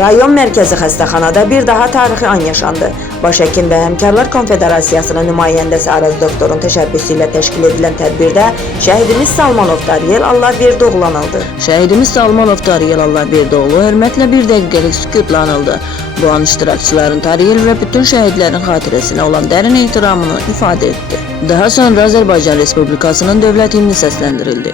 Rayon mərkəzi xəstəxanada bir daha tarixi an yaşandı. Baş həkim və Həmkarlar Konfederasiyasının nümayəndəsi Araz Doktorun təşəbbüsü ilə təşkil edilən tədbirdə şəhidimiz Salmanov Dariyel Allahverdoğlu anıldı. Şəhidimiz Salmanov Dariyel Allahverdoğlu hörmətlə bir dəqiqəlik sükutla anıldı. Bu an iştirakçıların Dariyel və bütün şəhidlərin xatirəsinə olan dərin ehtiramını ifadə etdi. Daha sonra Azərbaycan Respublikasının dövlət himni səsləndirildi.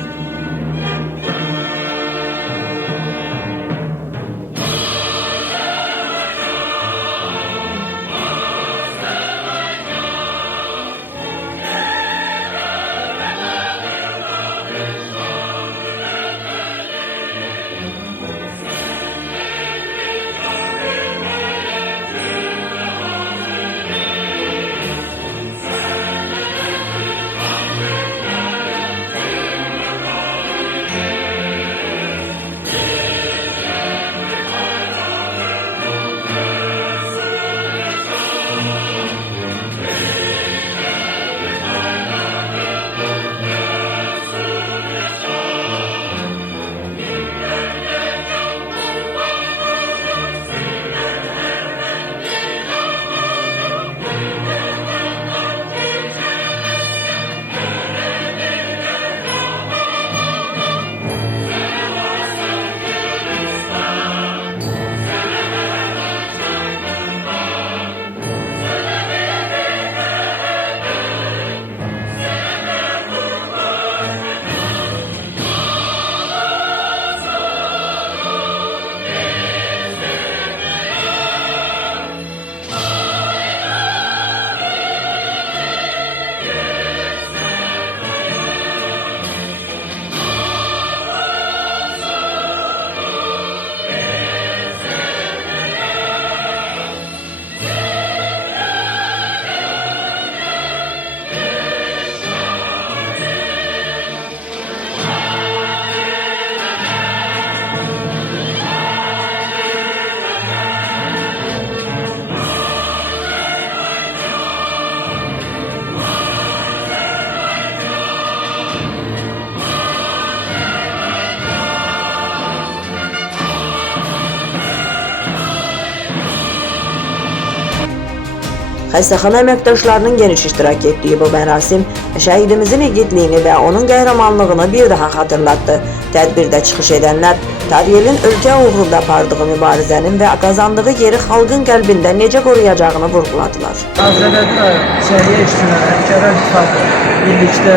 Xəstəxana əməkdaşlarının geniş iştirak etdiyi bu mərasim şəhidimizin igidliyini və onun qəhrəmanlığını bir daha xatırlatdı. Tədbirdə çıxış edənlər Dariyelin ölkə uğrunda apardığı mübarizənin və qazandığı yeri xalqın qəlbində necə qoruyacağını vurğuladılar. Ağzəbədi rayon Səhiyyə İşçiləri Həmkarlar İttifaqı birlikdə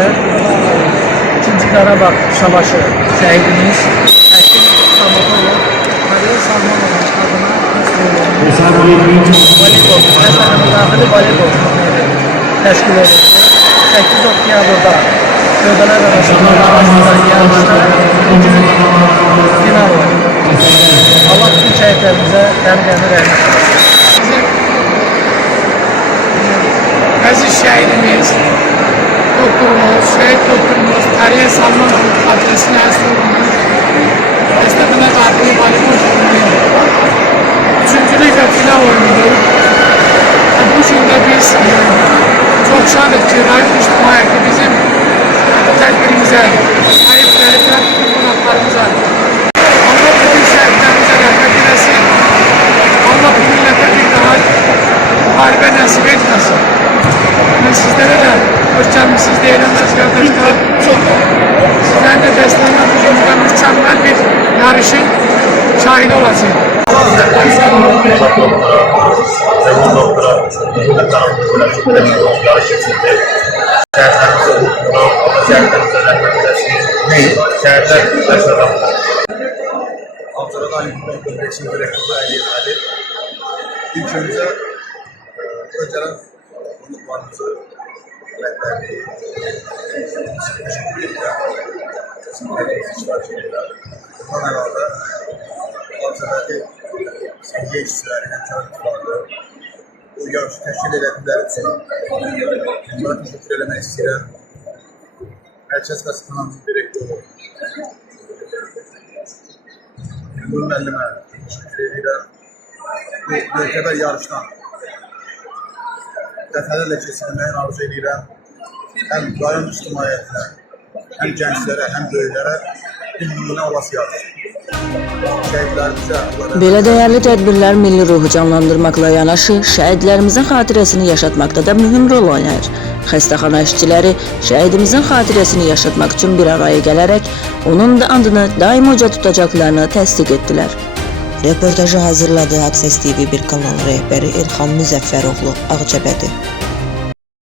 2-ci Qarabağ Savaşı şəhidimiz Həkim Salmanov Dariyel Salmanovun adına voleybol təşkil edildi. 8 oktyabrda Göbələk arasında yarışda final oldu. Allah bütün şəhidlərimizə qəmi rəhmət etsin. Əziz şəhidimiz, doktorumuz, şəhid doktorumuz Dariyel Salmanov xatirəsinə həsr olunmuş xəstəxana qarşılı voleybol turniru 3-cü liqa final oyunudur. Bu gündə biz çox şadıq ki, rayon ictimaiyyəti bizim tədbirimizə, sahiblərə, qonaqlarımıza Allah bütün şəhidlərimizə rəhmət eləsin. Allah bu millətə bir daha müharibə nəsib etməsin. Mən sizlərə də hoş gəlmişsiniz deyirəm qardaşlar. Sizlərin də dəstəyinə bu gündə mükəmməl bir yarışın şahidi olacaq. Avcılar Alim'den Bölgeçin Direktörü Əliyev Ali ilk önce Öcalan konuklarımızı rəhbərliyi teşekkür edirəm. İştirak edirəm. Bundan əlavə Avcılardaki Səhiyyə İşçiləri Həmkarlar İttifaqı bu yarışı təşkil edənlər üçün onlara təşəkkür eləmək istəyirəm. Mərkəz Xəstəxanamızın direktoru Gülbül müəllimə təşəkkür edirəm. Bu möhtəbər yarışdan dəfələrlə keçirilməyi arzu edirəm. Həm rayon ictimaiyyətinə, həm gənclərə, həm böyüklərə bir nümunə olası yarış. şehitlerimize Allah Belə dəyərli tədbirlər milli ruhu canlandırmaqla yanaşı, şəhidlərimizin xatirəsini yaşatmaqda da mühüm rol oynayır. Xəstəxana işçiləri şəhidimizin xatirəsini yaşatmaq üçün bir araya gələrək, onun da andını daim uca tutacaqlarını təsdiq etdilər. Reportajı hazırladı Access TV bir kanal rəhbəri İlham Müzəffəroğlu Ağcabədi.